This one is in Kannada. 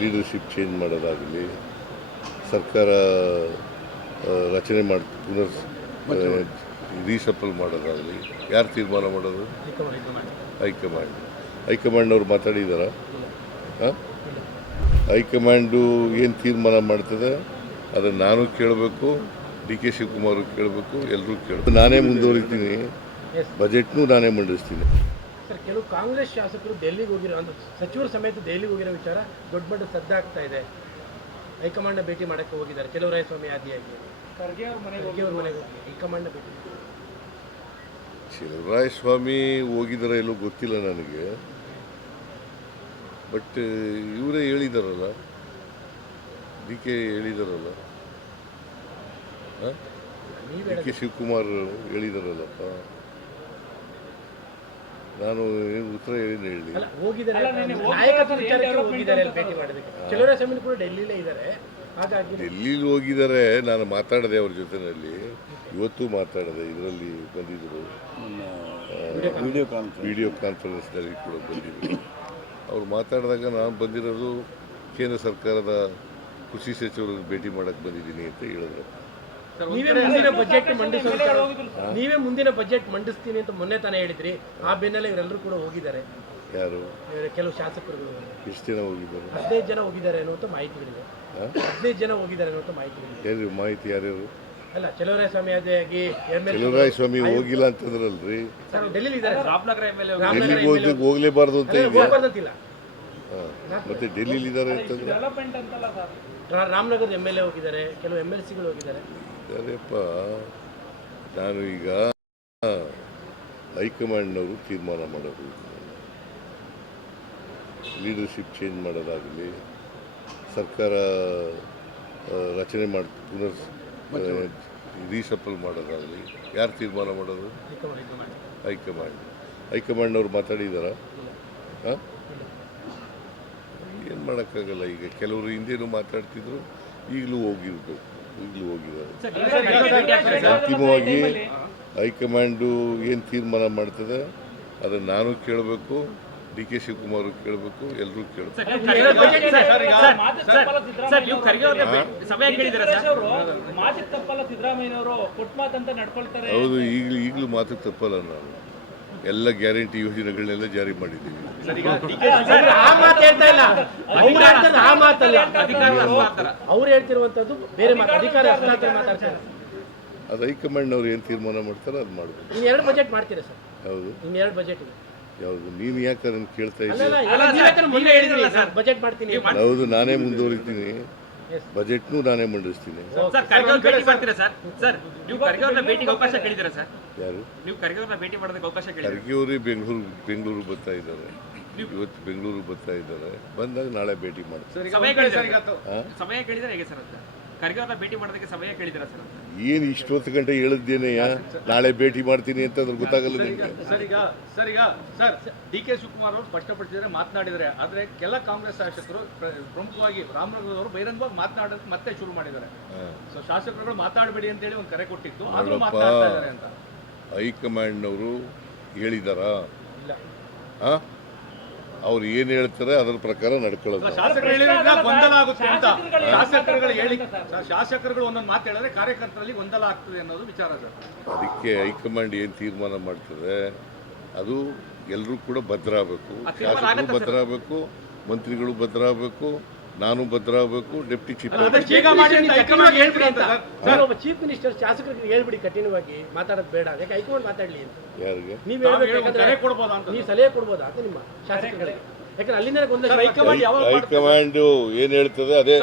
ಲೀಡರ್ಶಿಪ್ ಚೇಂಜ್ ಮಾಡೋದಾಗಲಿ, ಸರ್ಕಾರ ರಚನೆ ಮಾಡಿ ಪುನರ್ ರೀಸಫಲ್ ಮಾಡೋದಾಗಲಿ ಯಾರು ತೀರ್ಮಾನ ಮಾಡೋದು? ಹೈಕಮಾಂಡ್ ಅವ್ರು ಮಾತಾಡಿದಾರ? ಹೈಕಮಾಂಡು ಏನು ತೀರ್ಮಾನ ಮಾಡ್ತದೆ ಅದನ್ನು ನಾನು ಕೇಳಬೇಕು, ಡಿ ಕೆ ಶಿವಕುಮಾರ್ ಕೇಳಬೇಕು, ಎಲ್ಲರೂ ಕೇಳಬೇಕು. ನಾನೇ ಮುಂದುವರಿತೀನಿ, ಬಜೆಟ್ನೂ ನಾನೇ ಮಂಡಿಸ್ತೀನಿ. ಸರ್, ಕೆಲವು ಕಾಂಗ್ರೆಸ್ ಶಾಸಕರು ಡೆಲ್ಲಿಗೆ ಹೋಗಿರೋ ಸಚಿವರು ಸಮೇತ ದೆಹಲಿಗೆ ಹೋಗಿರೋ ವಿಚಾರ ದೊಡ್ಡ ಮಟ್ಟ ಸದ್ದಾಗ್ತಾ ಇದೆ. ಹೈಕಮಾಂಡ್ ಭೇಟಿ ಮಾಡೋಕ್ಕೆ ಹೋಗಿದ್ದಾರೆ ಚೆಲುವರಾಯಸ್ವಾಮಿ ಆದಿಯಾಗಿ. ಖರ್ಗೆ ಅವ್ರ ಮನೆಗೆ ಹೋಗಿ ಹೈಕಮಾಂಡ್ ಭೇಟಿ. ಚೆಲುವರಾಯಸ್ವಾಮಿ ಹೋಗಿದಾರ ಎಲ್ಲೋ ಗೊತ್ತಿಲ್ಲ ನನಗೆ, ಬಟ್ ಇವರೇ ಹೇಳಿದಾರಲ್ಲ, ಡಿ ಕೆ ಹೇಳಿದಾರಲ್ಲ, ಡಿ ಕೆ ಶಿವಕುಮಾರ್ ಹೇಳಿದಾರಲ್ಲಪ್ಪ. ನಾನು ಏನು ಉತ್ತರ ಹೇಳಿ ಡೆಲ್ಲಿಲಿ ಹೋಗಿದ್ದಾರೆ. ನಾನು ಮಾತಾಡಿದೆ ಅವ್ರ ಜೊತೆಯಲ್ಲಿ, ಇವತ್ತು ಮಾತಾಡಿದೆ. ಇದರಲ್ಲಿ ಬಂದಿದ್ದರು, ವಿಡಿಯೋ ಕಾನ್ಫರೆನ್ಸ್ನಲ್ಲಿ ಕೂಡ ಬಂದಿದ್ದರು. ಅವ್ರು ಮಾತಾಡಿದಾಗ ನಾನು ಬಂದಿರೋದು ಕೇಂದ್ರ ಸರ್ಕಾರದ ಕೃಷಿ ಸಚಿವರನ್ನು ಭೇಟಿ ಮಾಡೋಕ್ಕೆ ಬಂದಿದ್ದೀನಿ ಅಂತ ಹೇಳಿದ್ರು. ನೀವೇ ಮುಂದಿನ ಬಜೆಟ್ ಮಂಡಿಸ್ತೀನಿ ಅಂತ ಮೊನ್ನೆ ತಾನೇ ಹೇಳಿದ್ರಿ. ಆ ಬೆನ್ನಲ್ಲೇ ಇವರೆಲ್ಲರೂ ಕೂಡ ಹೋಗಿದ್ದಾರೆ. ಯಾರು? ಕೆಲವು ಶಾಸಕರುಗಳು. ಎಷ್ಟು ಜನ ಹೋಗಿದ್ದಾರೆ? 15 ಜನ ಹೋಗಿದ್ದಾರೆ ಅನ್ನುವಂಥ ಮಾಹಿತಿಗಳಿದೆ. 15 ಜನ ಹೋಗಿದ್ದಾರೆ ಅನ್ನುವಂಥ ಮಾಹಿತಿಗಳಿದೆ. ಮಾಹಿತಿ ಯಾರ್ಯಾರು? ಅಲ್ಲ, ಚೆಲುವರಾಯಸ್ವಾಮಿ ಆದಿಯಾಗಿ ಚೆಲುವರಾಯಸ್ವಾಮಿ ಹೋಗಿಲ್ಲ ಅಂತಂದ್ರಲ್ರಿ. ಡೆಲ್ಲಿ ಇದ್ದಾರೆ. ಹೋಗ್ಲೇಬಾರ್ದು ಅಂತ ಇದೆಯಾ? ಮತ್ತೆ ಡೆಲ್ಲಿಲಿ ಇದ್ದಾರೆ ಅಂತಂದ್ರೆ ರಾಮನಗರದ MLA ಹೋಗಿದ್ದಾರೆ, ಕೆಲವು MLCಗಳು ಹೋಗಿದ್ದಾರೆ. ಅದೇಪ್ಪ, ನಾನು ಈಗ ಹೈಕಮಾಂಡ್ನವರು ತೀರ್ಮಾನ ಮಾಡೋದು, ಲೀಡರ್ಶಿಪ್ ಚೇಂಜ್ ಮಾಡೋದಾಗಲಿ, ಸರ್ಕಾರ ರಚನೆ ಮಾಡಿ ಪುನರ್ ರೀಸಫಲ್ ಮಾಡೋದಾಗಲಿ ಯಾರು ತೀರ್ಮಾನ ಮಾಡೋದು? ಹೈಕಮಾಂಡ್ ಅವ್ರು ಮಾತಾಡಿದಾರ? ಏನು ಮಾಡೋಕ್ಕಾಗಲ್ಲ. ಈಗ ಕೆಲವರು ಹಿಂದೇನು ಮಾತಾಡ್ತಿದ್ರು, ಈಗಲೂ ಹೋಗಿದ್ದಾರೆ. ಅಂತಿಮವಾಗಿ ಹೈಕಮಾಂಡು ಏನು ತೀರ್ಮಾನ ಮಾಡ್ತದೆ ಅದನ್ನು ನಾನು ಕೇಳಬೇಕು, ಡಿ ಕೆ ಶಿವಕುಮಾರ್ ಕೇಳಬೇಕು, ಎಲ್ಲರೂ ಕೇಳಬೇಕು. ಹೌದು, ಈಗಲೂ ಮಾತು ತಪ್ಪಲ್ಲ. ನಾನು ಎಲ್ಲ ಗ್ಯಾರಂಟಿ ಯೋಜನೆಗಳನ್ನೆಲ್ಲ ಜಾರಿ ಮಾಡಿದ್ದೀವಿ. ಅವ್ರು ಹೇಳ್ತಿರುವಂತದ್ದು ಬೇರೆ ಅಧಿಕಾರ ಮಾತಾಡ್ತಾರೆ. ಅದು ಹೈಕಮಾಂಡ್ನವ್ರು ಏನು ತೀರ್ಮಾನ ಮಾಡ್ತಾರೆ ಅದು ಮಾಡಬೇಕು. ಇನ್ನು 2 ಬಜೆಟ್ ಮಾಡ್ತೀರಾ ಸರ್? ಹೌದು, ಇನ್ನು 2 ಬಜೆಟ್ ಇದೆ. ಯಾವುದು? ನೀನು ಯಾಕೆ ಅದನ್ನು ಕೇಳ್ತಾ ಇದ್ದೀವಿ? ಬಜೆಟ್ ಮಾಡ್ತೀನಿ. ಹೌದು, ನಾನೇ ಮುಂದುವರಿತೀನಿ, ಬಜೆಟ್ನೂ ನಾನೇ ಮಂಡಿಸ್ತೀನಿ. ಯಾರು? ಖರ್ಗೆ ಅವರೇ ಬೆಂಗಳೂರು ಬರ್ತಾ ಇದ್ದಾರೆ. ಇವತ್ತು ಬೆಂಗಳೂರು ಬರ್ತಾ ಇದ್ದಾರೆ. ಬಂದಾಗ ನಾಳೆ ಭೇಟಿ ಮಾಡ್ತಾರೆ. ಏನು ಇಷ್ಟೊತ್ತು ಗಂಟೆ ಹೇಳಿದ್ದೇನೆಯಾ ನಾಳೆ ಭೇಟಿ ಮಾಡ್ತೀನಿ ಅಂತ ಅದ್ರ ಗೊತ್ತಾಗಲ್ಲ ನಿಮಗೆ? ಸರ್, ಡಿ ಕೆ ಶಿವಕುಮಾರ್ ಅವರು ಸ್ಪಷ್ಟಪಡಿಸಿದರೆ ಮಾತನಾಡಿದರೆ, ಆದರೆ ಕೆಲ ಕಾಂಗ್ರೆಸ್ ಶಾಸಕರು ಪ್ರಮುಖವಾಗಿ ರಾಮನಗರದವರು ಬಹಿರಂಗವಾಗಿ ಮಾತನಾಡೋಕೆ ಮತ್ತೆ ಶುರು ಮಾಡಿದ್ದಾರೆ. ಸೊ ಶಾಸಕರುಗಳು ಮಾತಾಡಬೇಡಿ ಅಂತೇಳಿ ಒಂದು ಕರೆ ಕೊಟ್ಟಿತ್ತು, ಆದರೂ ಮಾತನಾಡ್ತಾ ಇದ್ದಾರೆ ಅಂತ ಹೈಕಮಾಂಡ್ನವರು ಹೇಳಿದಾರಾ? ಅವ್ರು ಏನು ಹೇಳ್ತಾರೆ ಅದರ ಪ್ರಕಾರ ನಡ್ಕೊಳ್ಳೋದು. ಗೊಂದಲ ಆಗುತ್ತೆ ಅಂತ ಶಾಸಕರುಗಳು ಒಂದೊಂದು ಮಾತು ಹೇಳಿದ್ರೆ ಕಾರ್ಯಕರ್ತರಲ್ಲಿ ಗೊಂದಲ ಆಗ್ತದೆ ಅನ್ನೋದು ವಿಚಾರ ಸರ್. ಅದಕ್ಕೆ ಹೈಕಮಾಂಡ್ ಏನು ತೀರ್ಮಾನ ಮಾಡ್ತದೆ ಅದು ಎಲ್ಲರೂ ಕೂಡ ಭದ್ರಾಗಬೇಕು. ಶಾಸಕರು ಭದ್ರಾಗಬೇಕು, ಮಂತ್ರಿಗಳು ಭದ್ರಾಗಬೇಕು, ನಾನು ಭದ್ರಾಗಬೇಕು, ಡೆಪ್ಟಿ ಚೀಫ್ ಚೀಫ್ ಮಿನಿಸ್ಟರ್ ಶಾಸಕರಿಗೆ ಹೇಳ್ಬಿಡಿ ಕಠಿಣವಾಗಿ ಮಾತಾಡೋದು ಬೇಡ, ಯಾಕೆ ಹೈಕಮಾಂಡ್ ಮಾತಾಡ್ಲಿ ಅಂತ. ಯಾರಿಗೆ ನೀವು ಸಲಹೆ ಕೊಡ್ಬೋದಾ ಅಂತ ನಿಮ್ಮ ಶಾಸಕರಿಗೆ? ಯಾಕಂದ್ರೆ ಅಲ್ಲಿಂದ ಹೈಕಮಾಂಡ್ ಏನು ಹೇಳ್ತದೆ ಅದೇ.